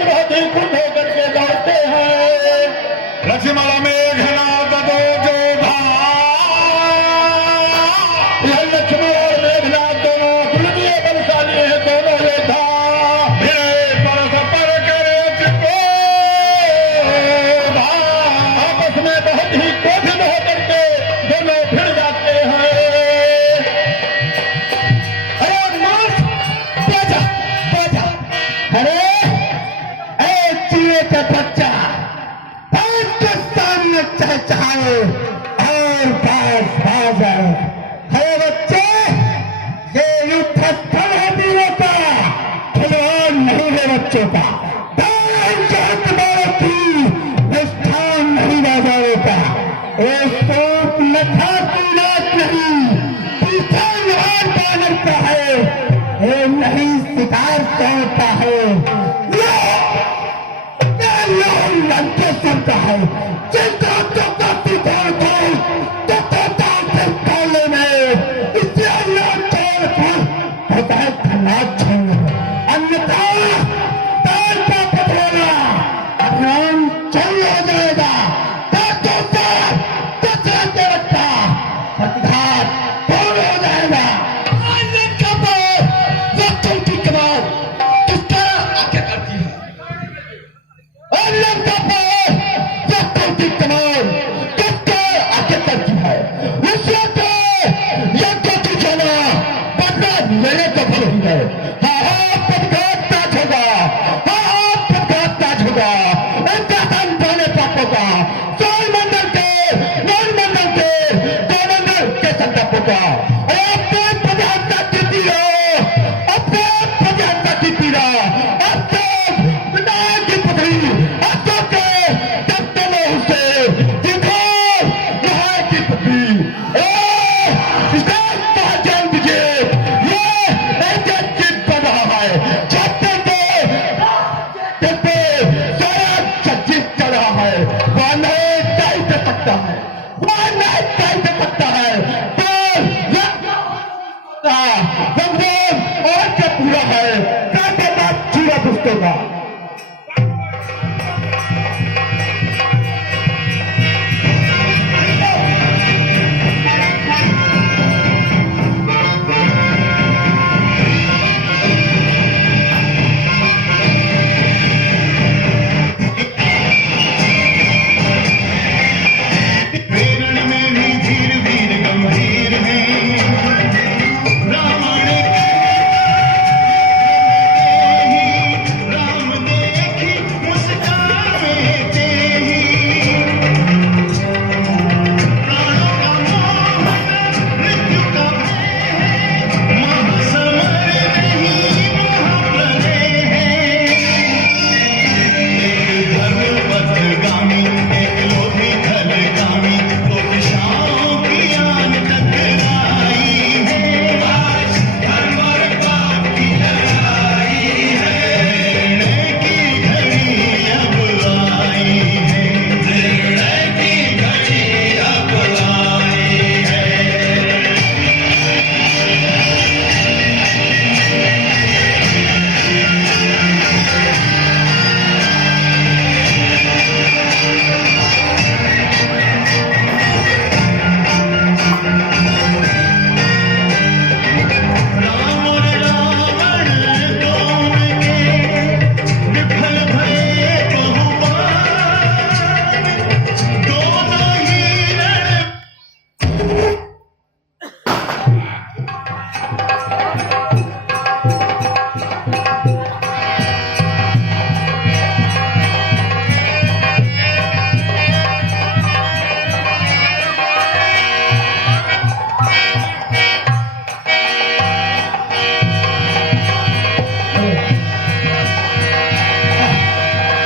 बहुत ही खुश होकर के दौड़ते हैं। लक्ष्मण मेघनाथ दो जो यह लक्ष्मण और मेघनाथ दोनों अतुलनीय बलशाली हैं, दोनों योद्धा परस्पर करे आपस में बहुत ही क्रोधित होकर के दोनों भिड़ जाते हैं। अरे मार बजा बजा, अरे ए चूहे का बच्चा पाकिस्तान में चहचहाए और पास भाग आए। अरे बच्चे, ये युद्ध स्थल है वीरों का, खिलवाड़ नहीं है बच्चों का। स्थान नहीं राजाओं का, एक नथा की रात नहीं, पीछा नहार बानर का है, ये नहीं शिकार करता है, लंकेश्वर का है। जिनका तो काफी दौड़ गए तो खोलने में इसलिए अल्लाह तौर पर हिदायत का नाच छोड़ना, अन्यथा तार का पकड़ेगा, अभियान चल हो जाएगा। ताकतों पर कचरा के रखा प्रतिघात पूर्ण हो जाएगा। वक्तों की कमाल किस तरह आगे करती है, लंका पर वक्तों की कमाल किस तरह आगे करती है। उससे तो यज्ञ की चला बदला मेरे को भर ही है। हाँ प्रतिघात नाच होगा, हाँ प्रतिघात नाच होगा। इनका धन पाने पापों का सौर मंडल के नौर मंडल के दो मंडल के संकल्पों का अपने प्रधानता जीती लो, अपने प्रधानता जीती लो, अपने विनायक की पकड़ी हाथों के दबते में उसे दिखो यहाँ की पकड़ी। महाजन विजय ये एक जीत कर रहा है, छाते पे सारा जीत कर रहा है। वह नहीं टाई कर सकता है, वह नहीं टाई कर सकता है। तो और क्या पूरा है, काटे बात चूरा दोस्तों का। प्रेरण में भी धीर वीर गंभीर है, रावण राम देखी मुस्काने ते ही, प्राणों का मोहन मृत्यु का भय है, महासमर नहीं महाप्रलय है। एक धर्मपथगामी एक लोभी खलगामी, दो दिशाओं की आन टकराई है। आज धर्म और पाप की लड़ाई है, निर्णय की घड़ी अब आई है, निर्णय की घड़ी अब आई है। राम और रावण दोनों के विफल भये बहुबार, दोनों ही रण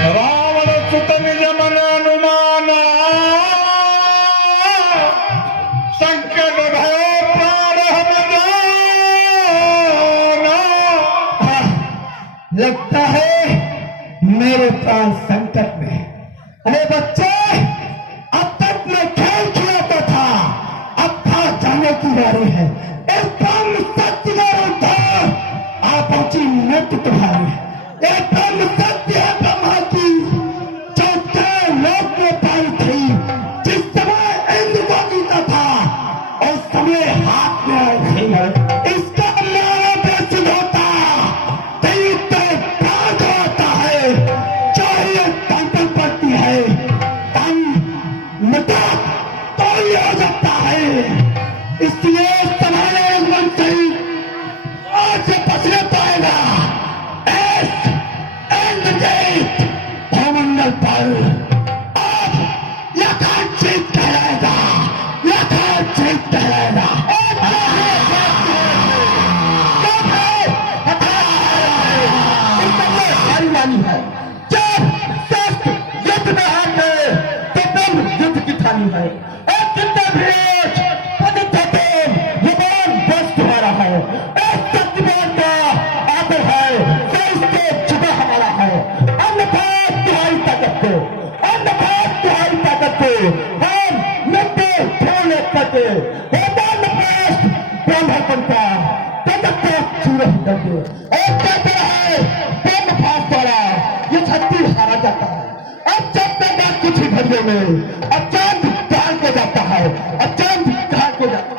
रावण सुत निज मन अनुमान, संकट भय प्राण हम जाना। लगता है मेरे प्राण संकट में। अरे बच्चे, अब तक मैं खेल खिलाता था, अब था जाने की बारी है। इस काम सत्य का आप पहुंची मृत्यु तुम्हारी, एक सत्य है। पहुंचने पाएगा इस इंद्रजीत भूमंडल पर। अब यथाचित करेगा, यथाचित करेगा। है जब शस्त्र युद्ध में हाथे तो तुम युद्ध की थाली है। एक जिंदा भेष जुबान बस तुम्हारा है। एक सत्यवान का आदर है तो इसके छुपा हमारा है। अन्यथा तुम्हारी ताकत को, अन्यथा तुम्हारी ताकत को हम मिट्टी छोड़ने करके ब्राह्मण का ताकत को चूर करके और कहते हैं ये छत्ती हारा जाता है। अब जब तक कुछ ही घड़ियों में अब चांद ढाल को जाता है, अब चांद ढाल को जाता है।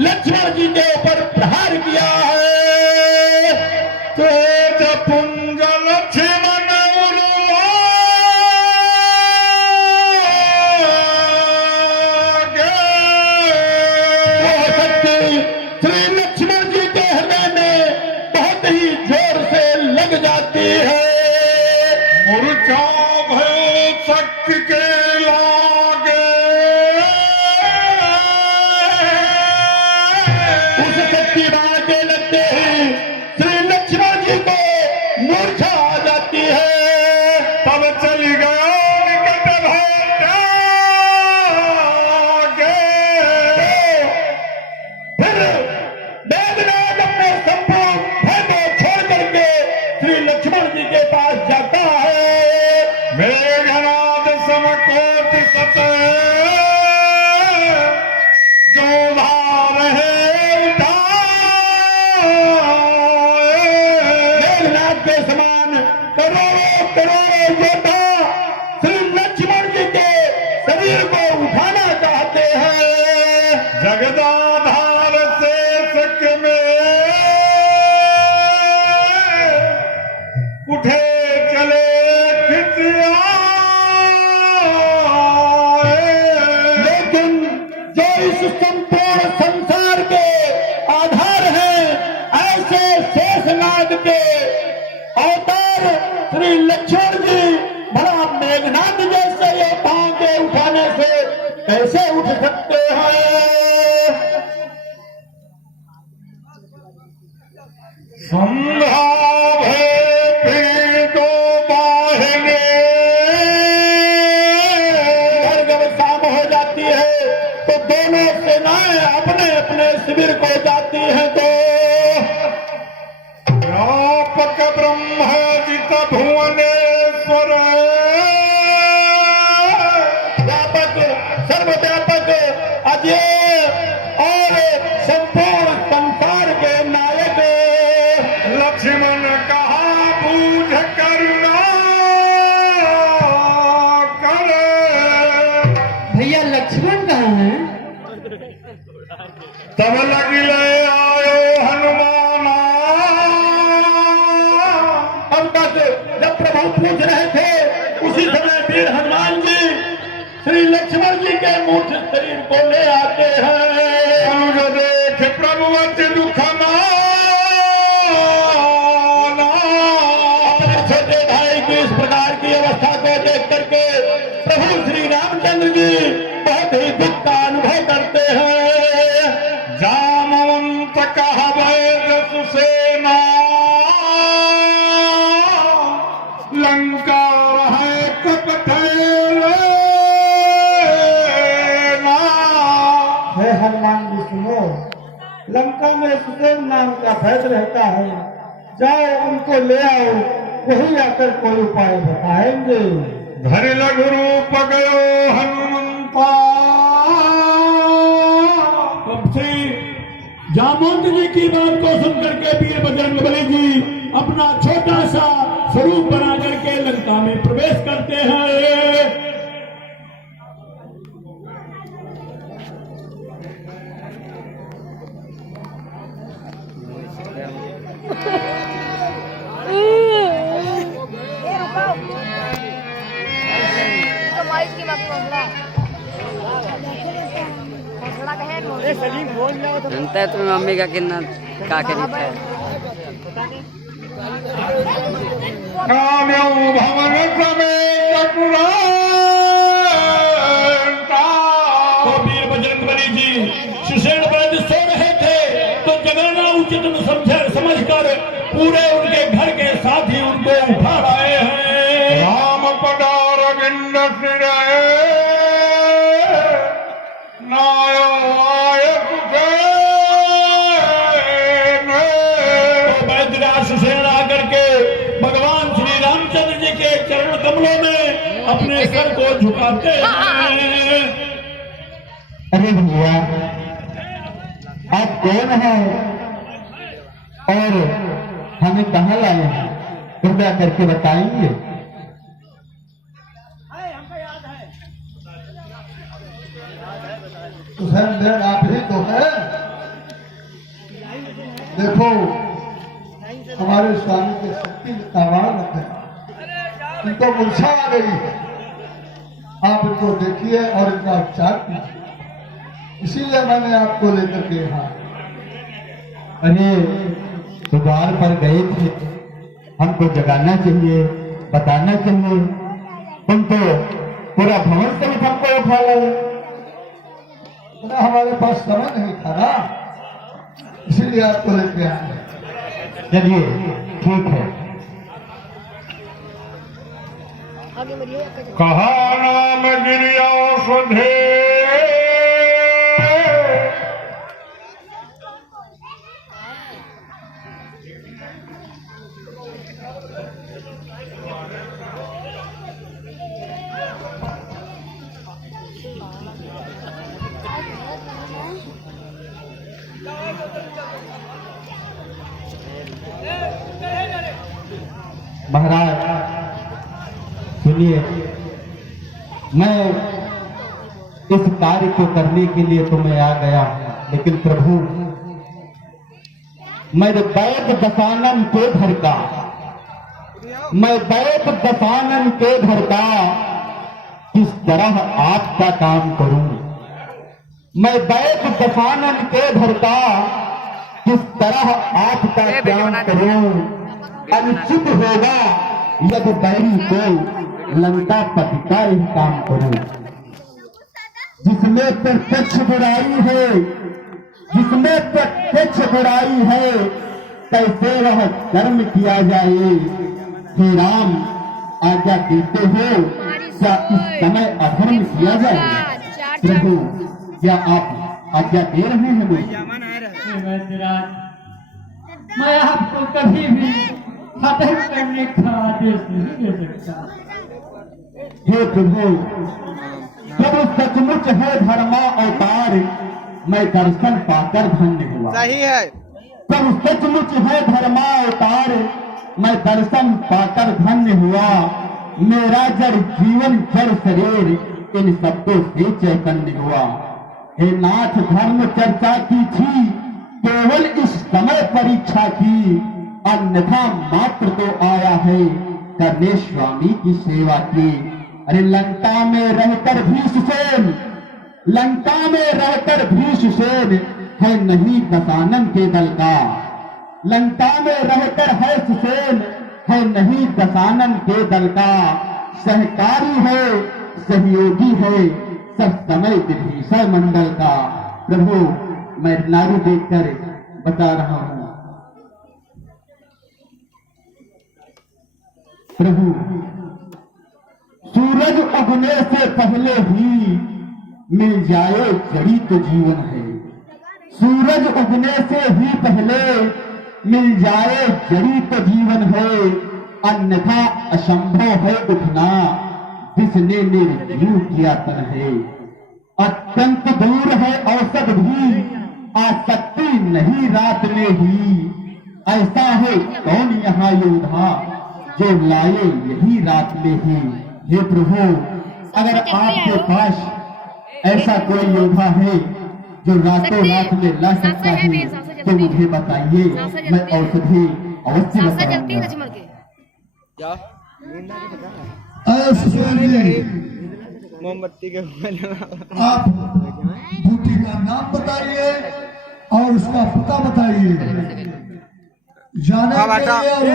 लक्ष्मण जी के ऊपर प्रहार किया है। तेज पुंज लक्ष्मण श्री लक्ष्मण जी के हृदय में बहुत ही जोर से लग जाती है। मूर्छा भय शक्ति के लगते ही श्री लक्ष्मण जी को मूर्छा आ जाती है। तब चली गया निकट फिर मेघनाद अपने संपूर्ण भय को छोड़ करके श्री लक्ष्मण जी के पास जाता है। मेघनाद समकोटि सत जो धार है के समान करोड़ों करोड़ों योद्धा श्री लक्ष्मण जी के शरीर को उठाना चाहते हैं। जगदाधार से सक में उठे चले खिचिया, लेकिन जो इस संपूर्ण संसार के आधार हैं ऐसे शेषनाग के अवतार श्री लक्ष्मण जी बड़ा मेघनाद जैसे ये भांगे उठाने से कैसे उठ सकते हैं। संभाव है फिर तो बाहने जब शाम हो जाती है तो दोनों सेनाएं अपने अपने शिविर को जाती हैं। तो व्यापक ब्रह्म जित भुवनेश्वर व्यापक सर्वव्यापक अजय और संपूर्ण संसार के नायक लक्ष्मण कहा बूझ करुणा कर। भैया लक्ष्मण कहाँ है? तब लगिले आयो हनुमाना। जब प्रभु पूछ रहे थे उसी समय वीर हनुमान जी श्री लक्ष्मण जी के मूर्छ शरीर को ले आते हैं। जो देख प्रभु अति दुख अपने छोटे भाई की इस प्रकार की अवस्था को देख करके प्रभु श्री रामचंद्र जी बहुत ही दुख का अनुभव करते हैं। जामवंत कहा सुसेना लंका है हनुमान जी सुनो, लंका में सुसेन नाम का भैद रहता है, जाओ उनको ले आओ वही आकर कोई उपाय बताएंगे। धर लघु रूप गयो हनुमंता। तब से जामवंत जी की बात को सुनकर के वीर बजरंगबली जी अपना छोटा सा स्वरूप बना करके लंका में प्रवेश करते हैं। जानता है तुम्हें मम्मी का कितना का करीब है। भवन समेत तो वीर बजरंगबली जी सुषेण व्रत सो रहे थे तो जगाना उचित समझकर पूरे उनके घर के साथ ही उनको उठा रहे हैं। राम पदार बिंद सिर नायो आय सुषेण आकर के भगवान श्री रामचंद्र जी के चरण कमलों में अपने सर को झुकाते हैं। अरे भैया आप कौन हैं और हमें कहाँ लाए हैं, कृपया करके बताएंगे। हुसैन आप ही तो है। देखो हमारे स्वामी की शक्ति तावान है, इनको मूर्छा आ गई है। आप इनको देखिए और इनका उपचार कीजिए, इसीलिए मैंने आपको लेकर के यहाँ। अरे द्वार पर गए थे, हमको जगाना चाहिए, बताना चाहिए। तुम तो पूरा भवन से हमको उठा लाए। हमारे पास समय नहीं था ना, इसीलिए आपको लेके आए। चलिए ठीक है। कहा नाम गिरिया सुधे महाराज सुनिए, मैं इस कार्य को करने के लिए तो मैं आ गया हूं, लेकिन प्रभु मैं वैद दशानन के घर का, मैं वैद दशानन के घर का किस तरह आपका काम करूं। मैं वैद दशानन के घर का किस तरह आपका काम करूं। अनुचित होगा यदि बैरी को लंका पति का ही काम करूं। जिसमें प्रत्यक्ष बुराई है, जिसमें प्रत्यक्ष बुराई है, कैसे वह कर्म किया जाए। हे राम आज्ञा देते हो, क्या इस समय अधर्म किया जाए। प्रभु क्या आप आज्ञा दे रहे हैं मुझे। मैं आपको कभी भी खत्म करने का आदेश नहीं दे सकता। हे प्रभु प्रभु सचमुच है धर्मा अवतार, मैं दर्शन पाकर धन्य हुआ। सही है। प्रभु सचमुच है धर्मा अवतार, मैं दर्शन पाकर धन्य हुआ। मेरा जड़ जीवन जड़ शरीर इन शब्दों से चैतन्य हुआ। हे नाथ धर्म चर्चा की थी, केवल इस समय परीक्षा की, अन्यथा मात्र तो आया है करने स्वामी की सेवा की। अरे लंका में रहकर भी सुसेन, लंका में रहकर भी सुसेन है नहीं दशानन के दल का। लंका में रहकर है सुसेन है नहीं दशानन के दल का। सहकारी है सहयोगी है सब समय विभीषण मंडल का। प्रभु मैं नारी देखकर बता रहा हूं। प्रभु सूरज उगने से पहले ही मिल जाए जड़ी तो जीवन है। सूरज उगने से ही पहले मिल जाए जड़ी तो जीवन है। अन्यथा असंभव है उठना, जिसने निर्जीव किया तन है। अत्यंत दूर है औसत भी, आसक्ति नहीं रात में ही। ऐसा है कौन यहाँ योद्धा, जो लाए यही रात में ही। हे प्रभु, अगर आपके पास ऐसा कोई योद्धा है जो रातों रात में ला सकता है, तो मुझे बताइए, मैं औषधि अवश्य बताऊंगा। मोमबत्ती के आप बूटी का नाम बताइए और उसका पता बताइए, जाने के लिए और